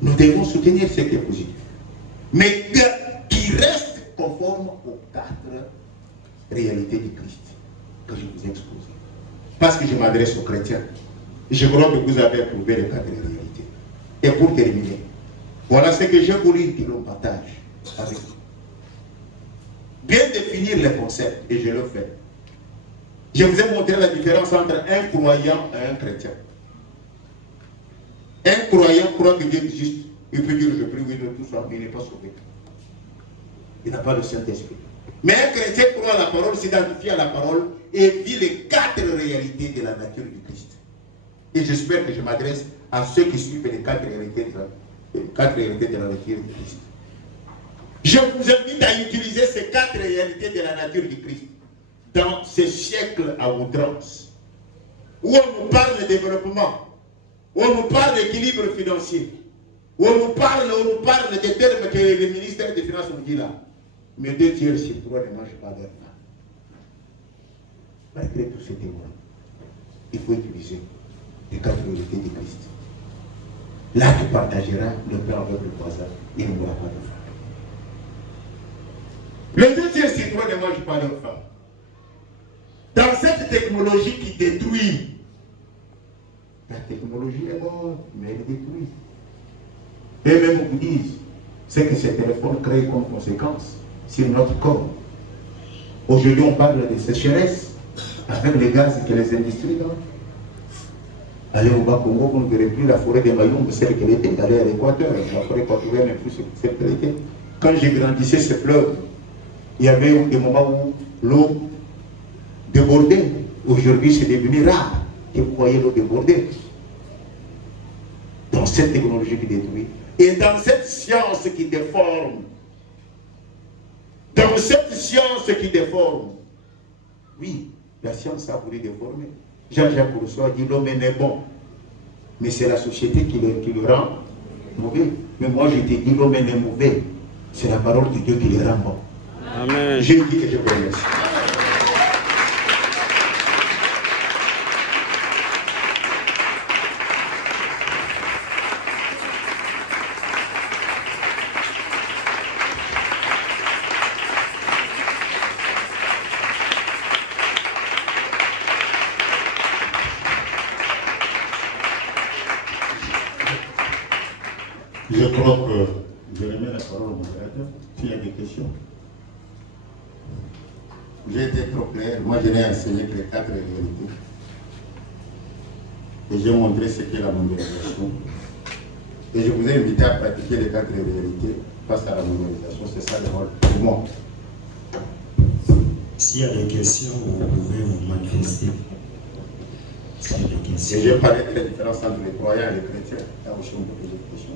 Nous devons soutenir ce qui est positif. Mais qui reste conforme aux 4 réalités du Christ que je vous ai exposées. Parce que je m'adresse aux chrétiens. Je crois que vous avez approuvé les 4 réalités. Et pour terminer, voilà ce que j'ai voulu que l'on partage avec vous. Bien définir les concepts, et je le fais. Je vous ai montré la différence entre un croyant et un chrétien. Un croyant croit que Dieu existe. Il peut dire je prie, oui, de tout ça, mais il n'est pas sauvé. Il n'a pas le Saint-Esprit. Mais un chrétien croit à la parole, s'identifie à la parole et vit les 4 réalités de la nature du Christ. Et j'espère que je m'adresse à ceux qui suivent les 4 réalités de la nature du Christ. Je vous invite à utiliser ces 4 réalités de la nature du Christ dans ces siècles à outrance, où on nous parle de développement, où on nous parle d'équilibre financier, où on nous parle des termes que le ministère des Finances nous dit là. Mais 2 tiers sur 3 ne mangent pas leur pain. Malgré tous ces témoins, il faut utiliser les 4 réalités du Christ. Là, tu partageras le pain avec le voisin, il ne mourra pas de faim. Les 2 tiers sur 3 ne mangent pas leur faim. Dans cette technologie qui détruit, la technologie est bonne, mais elle détruit. Et même vous disent ce que ces téléphones créent comme conséquence sur notre corps. Aujourd'hui, on parle de sécheresse avec les gaz que les industries donnent. Allez au Bas-Congo, vous ne verrez plus la forêt des Mayombe, celle qu'elle était. Allez à l'Équateur, la forêt équatorienne n'est plus celle qu'elle était. Quand j'ai grandissé ce fleuve, il y avait des moments où l'eau débordait. Aujourd'hui, c'est devenu rare que vous voyez l'eau déborder. Dans cette technologie qui détruit. Et dans cette science qui déforme. Dans cette science qui déforme. Oui, la science a voulu déformer. Jean-Jacques Rousseau a dit l'homme est bon. Mais c'est la société qui le rend mauvais. Mais moi je te dis l'homme est mauvais. C'est la parole de Dieu qui le rend bon. Amen. J'ai dit que je vous remercie. Je crois que je remets la parole au modérateur. S'il y a des questions. J'ai été trop clair. Moi, je n'ai enseigné que les 4 réalités. Et j'ai montré ce qu'est la mondialisation. Et je vous ai invité à pratiquer les 4 réalités face à la mondialisation. C'est ça le rôle pour moi. S'il y a des questions, vous pouvez vous manifester. S'il y a des questions. Et j'ai parlé de la différence entre les croyants et les chrétiens. Là aussi, on peut poser des questions.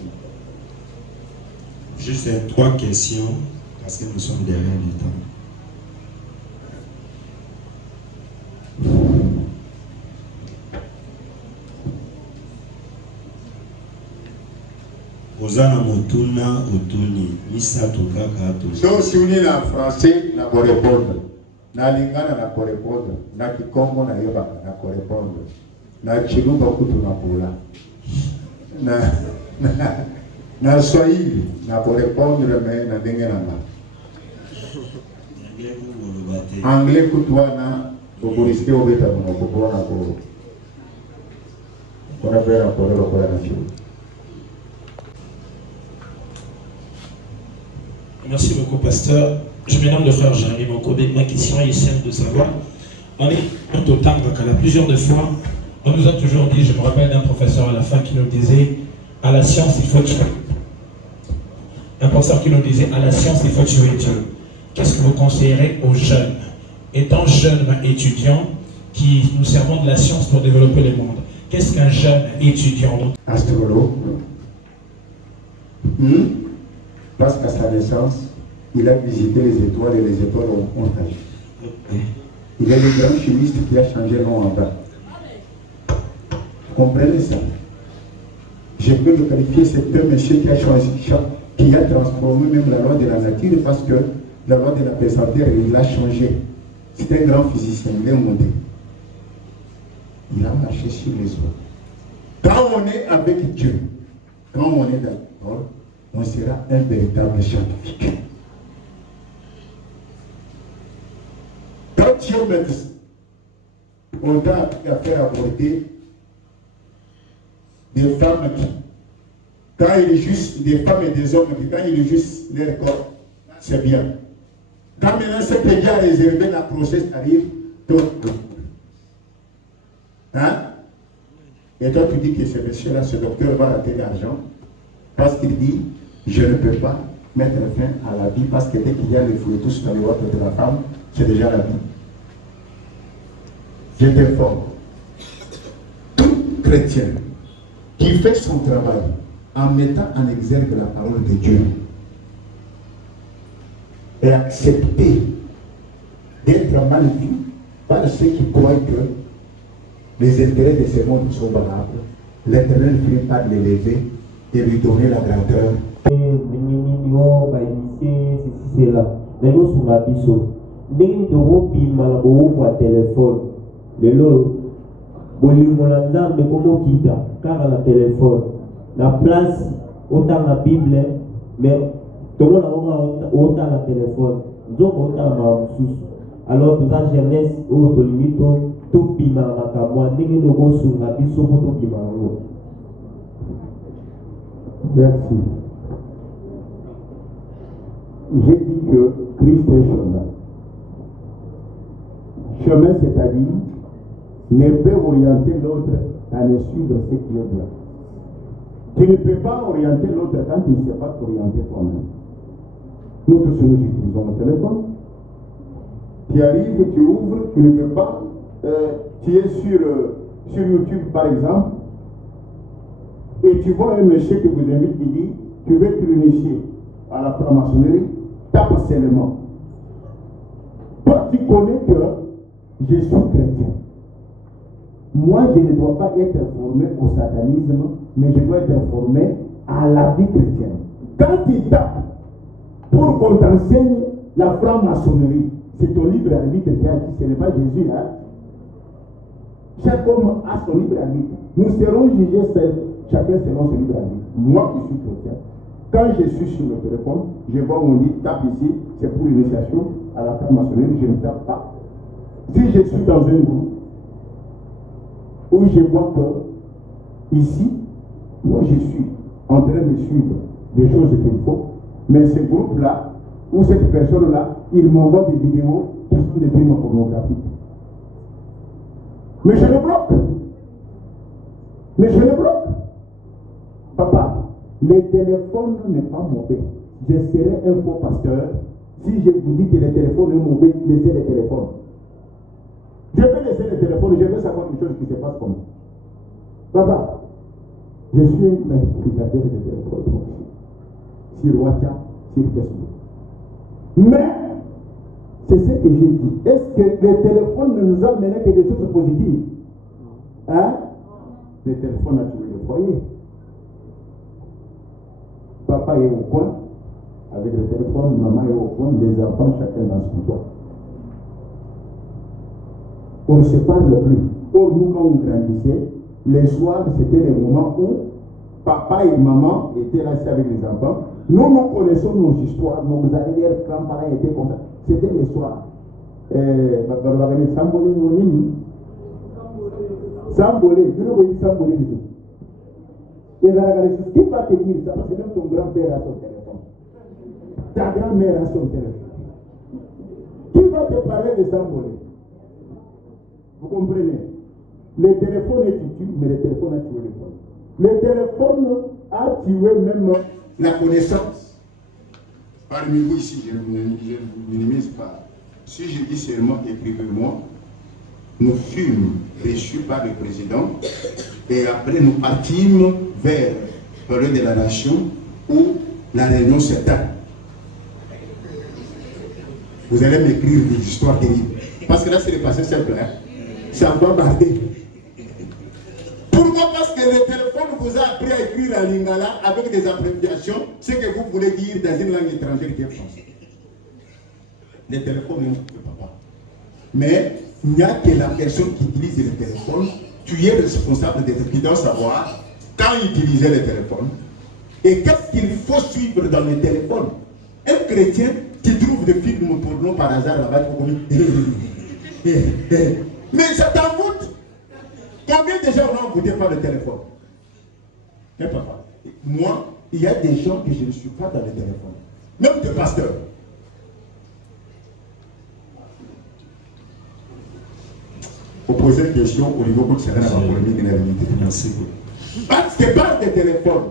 Juste 3 questions, parce que nous sommes derrière le temps. Ozana motuna otuni misato kaka atuni. Donc, si on est en français, on va répondre. Na lingana na korepondre. Na kikongo na yoba na korepondre. Na chiluba kutu na pula. Na swahili na korepondre me na denge na ma. Anglais kutuana kukurisikia ubeta kuna kupona ko. Kuna pera korelo kwa na fiu. Merci beaucoup, pasteur. Je me nomme le frère Jérémy Mokobe. Ma question est simple de savoir. On est au temps qu'à plusieurs de fois, on nous a toujours dit, je me rappelle d'un professeur à la fin qui nous disait, à la science, il faut tuer. Un professeur qui nous disait, à la science, il faut tuer Dieu. Qu'est-ce que vous conseillerez aux jeunes, étant jeunes étudiants, qui nous servons de la science pour développer le monde? Qu'est-ce qu'un jeune étudiant? Astrologue. parce qu'à sa naissance, il a visité les étoiles et les étoiles ont agi. Il est le grand chimiste qui a changé l'eau en bas. Comprenez ça? Je peux le qualifier, c'est un monsieur qui a choisi, qui a transformé même la loi de la nature parce que la loi de la pesanteur, il a changé. C'est un grand physicien, il est monté. Il a marché sur les eaux. Quand on est avec Dieu, quand on est d'accord, on sera un véritable scientifique. Quand Dieu met, on t'a appris à faire aborder des femmes qui, quand il est juste, des femmes et des hommes qui, quand il est juste leur corps, c'est bien. Quand maintenant ce pays a réservé, la grossesse arrive, tout. Hein? Et toi tu dis que ce monsieur-là, ce docteur va rater l'argent parce qu'il dit, je ne peux pas mettre fin à la vie parce que dès qu'il y a le fœtus dans le ventre de la femme, c'est déjà la vie. Je t'informe. Tout chrétien qui fait son travail en mettant en exergue la parole de Dieu et accepter d'être mal vu par ceux qui croient que les intérêts de ce monde sont valables, l'Éternel finit par l'élever et lui donner la grandeur. La place autant la Bible, mais tout le monde autant la téléphone. Donc autant la sous. Alors tout ça jeunesse au de limite tout bima la kamwa ndenge no go sur la biso tout bima. Merci. J'ai dit que Christ est chemin. Chemin, c'est-à-dire ne peut orienter l'autre à ne suivre ce qui est bien. Tu ne peux pas orienter l'autre quand tu ne sais pas t'orienter toi-même. Nous tous nous utilisons le téléphone. Tu arrives, tu ouvres, tu ne peux pas. Tu es sur YouTube par exemple, et tu vois un monsieur qui vous invite qui dit tu veux te initier à la franc-maçonnerie, tape seulement. Toi tu connais que je suis chrétien. Moi je ne dois pas être formé au satanisme, mais je dois être formé à la vie chrétienne. Quand tu tapes pour qu'on t'enseigne la franc-maçonnerie, c'est ton libre arbitre qui a dit, ce n'est pas Jésus. Hein? Chaque homme a son libre arbitre. Nous serons jugés seuls, chacun selon son libre arbitre. Moi qui suis chrétien, quand je suis sur le téléphone, je vois on dit tape ici, c'est pour l'initiation à la franc-maçonnerie, je ne tape pas. Si je suis dans un groupe où je vois que ici, moi je suis en train de suivre des choses qu'il faut, mais ce groupe-là, ou cette personne-là, il m'envoie des vidéos qui sont des films pornographiques. Mais je le bloque. Mais je le bloque. Papa, le téléphone n'est pas mauvais. Je serai un faux pasteur si je vous dis que le téléphone est mauvais, laissez le téléphone. Je vais laisser le téléphone, je veux savoir une chose qui se passe comme ça. Papa, je suis un utilisateur de téléphone sur WhatsApp, sur Facebook. Mais, c'est ce que j'ai dit. Est-ce que le téléphone ne nous a mené que des choses positives? Hein? Le téléphone a tué le foyer. Papa est au coin, avec le téléphone, maman est au coin, les enfants, chacun dans son coin. On ne se parle plus. Or, nous, quand on grandissait, les soirs, c'était les moments où papa et maman étaient là avec les enfants. Nous connaissons nos histoires, nos arrière-grands-parents étaient comme ça. C'était les soirs. Sambolé, qui va te dire ça? Parce que même ton grand-père a son téléphone. Ta grand-mère a son téléphone. Qui va te parler de Sambolé? Vous comprenez? Le téléphone est utile, mais le téléphone a tué le monde. Le téléphone a tué même la connaissance. Parmi vous ici, je ne minimise pas. Si je dis seulement écrivez-moi, nous fûmes reçus par le président et après nous partîmes vers le de la nation où la réunion s'éteint. Vous allez m'écrire des histoires terribles. Parce que là, c'est le passé simple. Hein? C'est à bombarder. Pourquoi? Parce que le téléphone vous a appris à écrire en lingala avec des abréviations, ce que vous voulez dire dans une langue étrangère qui est français. Le téléphone ne peut pas. Mais il n'y a que la personne qui utilise le téléphone. Tu es responsable d'être qui doit savoir quand utiliser le téléphone et qu'est-ce qu'il faut suivre dans le téléphone. Un chrétien qui trouve des films porno par hasard là-bas, mais ça t'envoûte. Combien de gens ont envoûté par le téléphone? Mais papa, moi, il y a des gens que je ne suis pas dans le téléphone. Même des pasteurs. Vous posez une question au niveau où c'est rien à voir polémique et l'unité. Merci beaucoup. Parce que par des téléphones,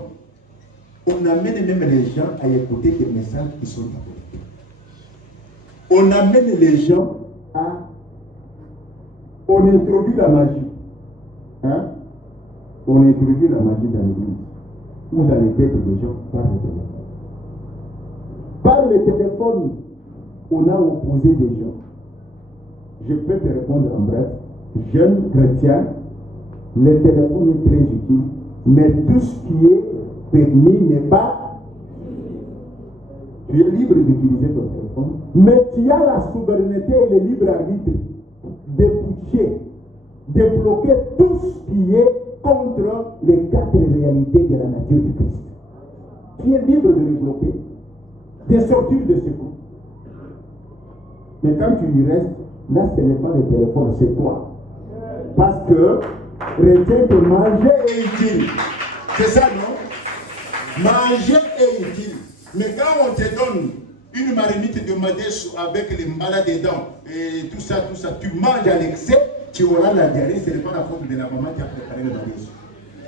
on amène même les gens à écouter des messages qui sont apportés. On amène les gens à... On introduit la magie. Hein? On introduit la magie dans l'église ou dans les têtes des gens par le téléphone. Par le téléphone, on a opposé des gens. Je peux te répondre en bref. Jeune chrétien, le téléphone est très utile, mais tout ce qui est permis n'est pas. Tu es libre d'utiliser ton téléphone, mais tu as la souveraineté et le libre arbitre de boucher, de bloquer tout ce qui est contre les 4 réalités de la nature du Christ. Tu es libre de le bloquer, de sortir de ce coup. Mais quand tu y restes, là ce n'est pas le téléphone, c'est toi. Parce que retiens que manger est utile. C'est ça, non? Manger est utile. Mais quand on te donne une marmite de madèche avec les malades dedans et tout ça, tu manges à l'excès, tu auras la diarrhée. Ce n'est pas la faute de la maman qui a préparé le madèche.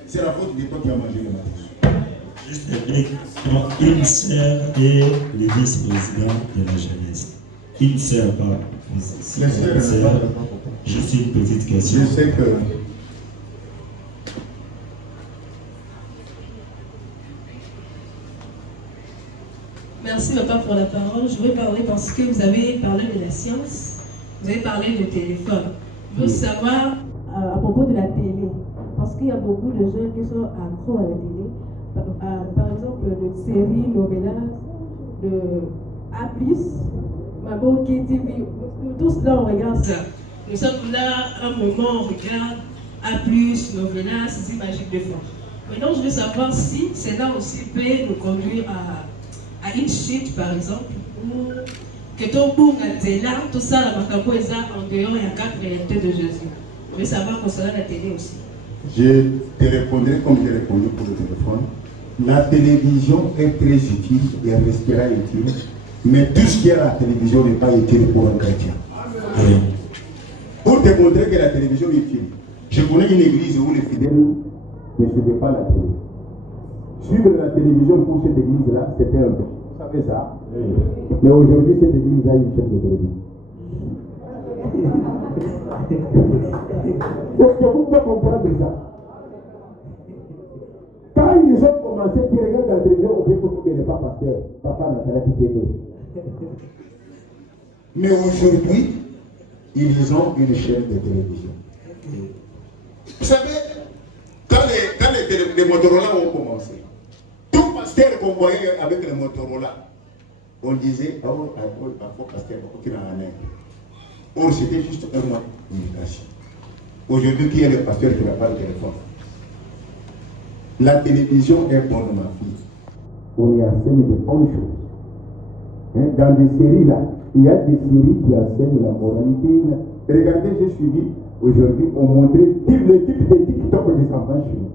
C'est la faute de toi qui a mangé le madèche. Juste une sœur et le vice-président de la jeunesse. Une sœur, pas. Juste une petite question. Je sais que. Merci papa pour la parole. Je vais parler parce que vous avez parlé de la science, vous avez parlé du téléphone. Je veux savoir à propos de la télé, parce qu'il y a beaucoup de gens qui sont accros à la télé. Par exemple, de séries, novellas, de A+, Mabo KTV, tous là on regarde ça. Nous sommes là, un moment, on regarde A+, novellas, c'est magique de fond. Maintenant, je veux savoir si cela aussi peut nous conduire à une chute, par exemple, ou que ton boum est là, tout ça, la macaco est là, en dehors, il y a 4 réalités de Jésus. Je veux savoir concernant la télé aussi. Je te répondrai comme j'ai répondu pour le téléphone. La télévision est très utile et elle restera utile, mais tout ce qui est à la télévision n'est pas utile pour un chrétien. Pour te montrer que la télévision est utile, je connais une église où les fidèles ne suivaient pas la télé. Suivre la télévision pour cette église-là, c'était un peu. Vous savez ça? Mais aujourd'hui, cette église a une chaîne de télévision. Est-ce que vous pouvez comprendre ça? Quand ils ont commencé, qui regardent la télévision, on peut que n'est pas pasteur. Papa n'a pas quitté. Mais aujourd'hui, ils ont une chaîne de télévision. Vous savez, quand les Motorola ont commencé, tout pasteur qu'on voyait avec les Motorola, on disait, oh, pasteur, aucun en Inde. Or, c'était juste un moyen de communication. Aujourd'hui, qui est le pasteur qui n'a pas le téléphone? La télévision est bonne, ma fille. On y enseigne de bonnes choses. Hein? Dans des séries là, il y a des séries qui enseignent la moralité. Regardez, j'ai suivi aujourd'hui, on montrait le type de TikTok des enfants chinois.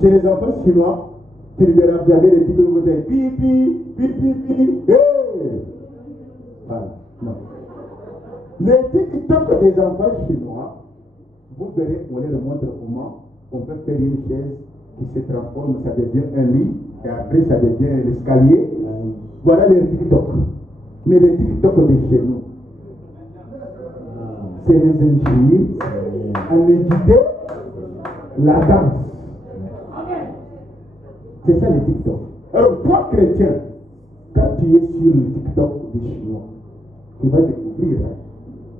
Chez les enfants chinois, tu ne verras jamais les TikTok de pipi, pipi, pipi, hey! Voilà, non. Les TikTok des enfants chinois, vous verrez, on leur montre comment on peut faire une chaise qui se transforme, ça devient un lit, et après ça devient l'escalier. Voilà les TikTok. Mais les TikTok de chez nous, c'est les ingénieurs à méditer la danse. C'est ça les TikTok. Alors, toi, chrétien, quand tu es sur le TikTok des Chinois, tu vas découvrir. Hein.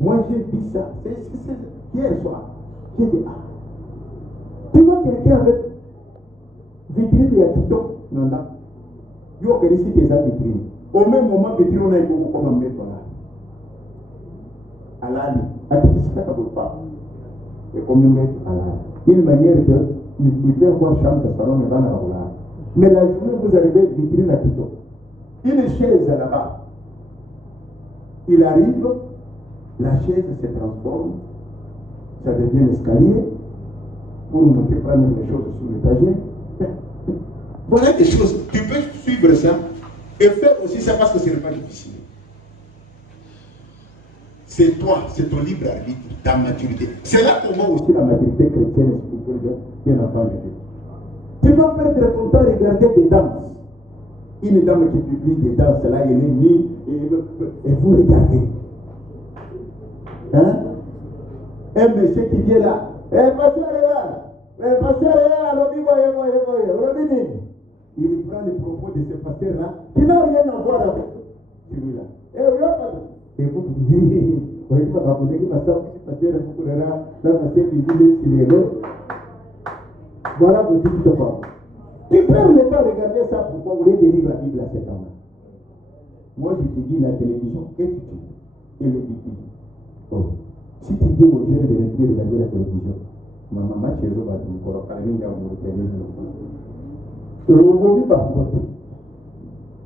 Moi, j'ai dit ça. C'est hier soir. J'ai dit, ah, tu vois quelqu'un avec vitrine de TikTok? Non, non. Il y a ici des vitrines. Au même moment, vitrine, on a eu beaucoup comme un mec là. À l'âle, à tout ça, ça ne veut pas. Et comme un mec à l'âle. D'une manière que il peut avoir chambre de salon, mais dans la roulade. Mais la journée, vous arrivez vitrine à TikTok. Une chaise là-bas. Il arrive, la chaise se transforme, ça devient l'escalier pour monter prendre les choses sur l'étagère. Voilà des choses. Tu peux suivre ça et faire aussi ça parce que ce n'est pas difficile. C'est toi, c'est ton libre arbitre, ta maturité. C'est là qu'on voit aussi la maturité chrétienne et spirituelle d'un enfant de Dieu. Tu vas perdre ton temps à regarder des danses. Une dame qui publie des danses là, elle est mise et vous regardez. Hein? Un monsieur qui vient là. Pasteur là. Pasteur là, il prend les propos de ce pasteur-là qui n'a rien à voir avec celui-là. Et vous dites, voilà, vous dites quoi. Tu perds le temps de regarder ça pour vous lieu de lire la Bible à cet homme. Moi, je te dis la télévision, qu'est-ce que tu dis? Et les diffuse. Oh. Si tu dis aux jeunes de ne plus regarder la télévision, ma maman, chez eux, va te dire,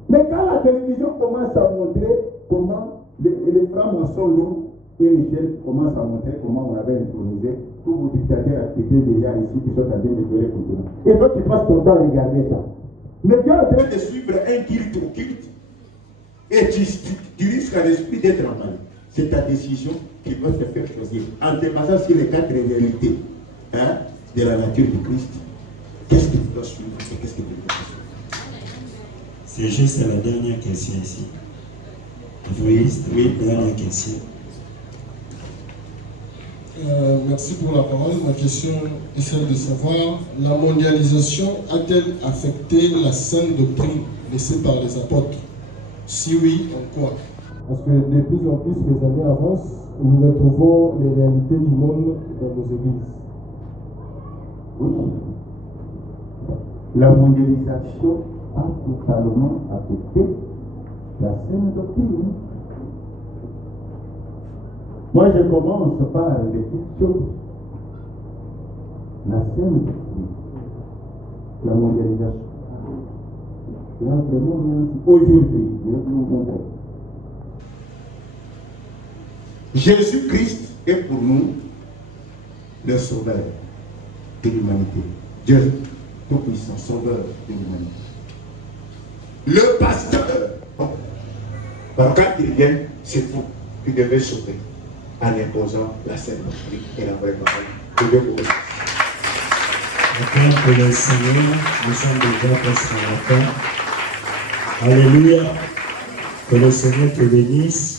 mais quand la télévision commence à montrer comment les francs-maçons lourds et Michel commencent à montrer comment on avait intronisé tous vos dictateurs africains déjà ici qui sont en train de jouer le continent. Et toi, tu passes ton temps à regarder ça. Mais tu es en train de suivre un culte au culte et tu risques à l'esprit d'être en mal. C'est ta décision qui doit te faire choisir. En te basant sur les 4 réalités de la nature du Christ, qu'est-ce que tu dois suivre et qu'est-ce que tu dois suivre? C'est juste la dernière question ici. Oui, dernière question. Merci pour la parole. Ma question est celle de savoir, la mondialisation a-t-elle affecté la saine doctrine laissée par les apôtres? Si oui, en quoi? Parce que de plus en plus les années avancent, nous retrouvons les réalités du monde dans nos églises. Oui. La mondialisation a totalement affecté la saine doctrine. Moi, je commence par les petites choses. La saine doctrine, la mondialisation. Là, vraiment, aujourd'hui, je vais vous montrer. Jésus-Christ est pour nous le sauveur de l'humanité. Dieu tout-puissant, sauveur de l'humanité. Le pasteur, quand il vient, c'est vous qui devez sauver en imposant la saine doctrine et la vraie parole. Que Dieu vous remercie. Acclame pour le Seigneur, nous sommes déjà presque à la fin. Alléluia. Que le Seigneur te bénisse.